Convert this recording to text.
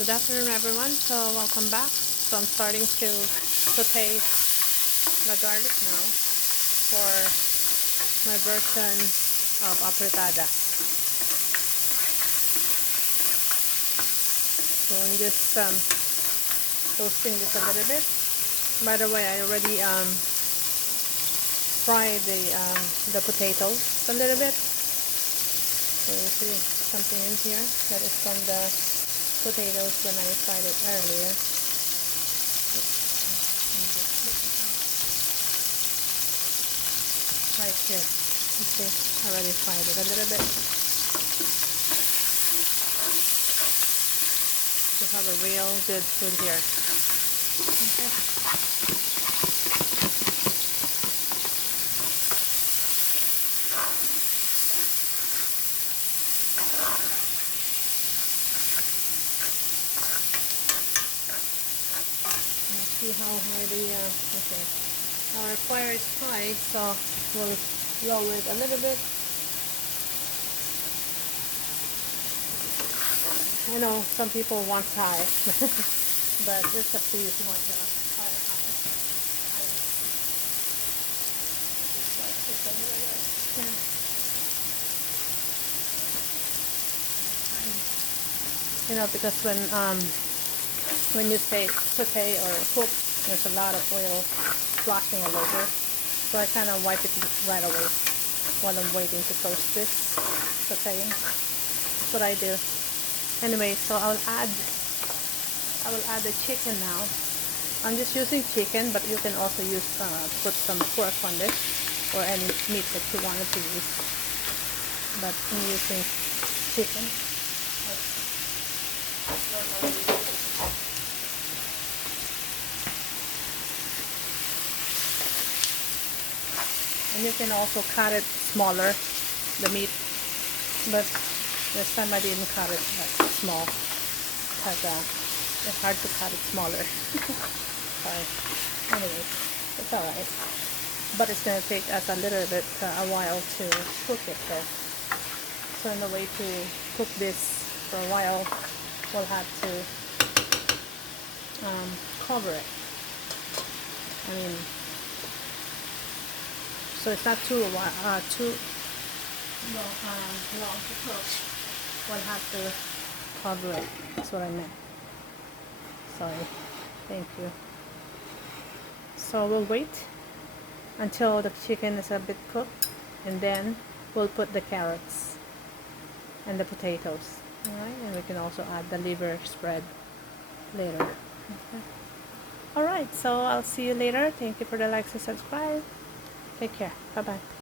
Good afternoon, everyone. So welcome back. So I'm starting to saute the garlic now for my version of Afritada. So I'm just toasting this a little bit. By the way, I already fried the potatoes a little bit. So you see something in here that is from the potatoes when I fried it earlier. Right here. You see, I already fried it a little bit to have a real good food here. Okay. See how high the okay. Our fire is high, so we'll lower it a little bit. I know some people want high, but it's up to you if you want the fire high. You know, because when you say saute or cook, there's a lot of oil splashing all over. So I kind of wipe it right away while I'm waiting to toast this sauteing. That's what I do. Anyway, so I will add the chicken now. I'm just using chicken, but you can also use put some pork on this or any meat that you wanted to use. But I'm using chicken. And you can also cut it smaller, the meat, but this time I didn't cut it that small because it's hard to cut it smaller. Sorry. Anyway, it's alright. But it's going to take us a little bit, a while to cook it though. So in the way to cook this for a while, we'll have to cover it. I mean, so it's not too long to cook. We'll have to cover it. That's what I meant. Sorry. Thank you. So we'll wait until the chicken is a bit cooked, and then we'll put the carrots and the potatoes. Alright, and we can also add the liver spread later. Okay. Alright, so I'll see you later. Thank you for the likes and subscribe. Take care. Bye bye.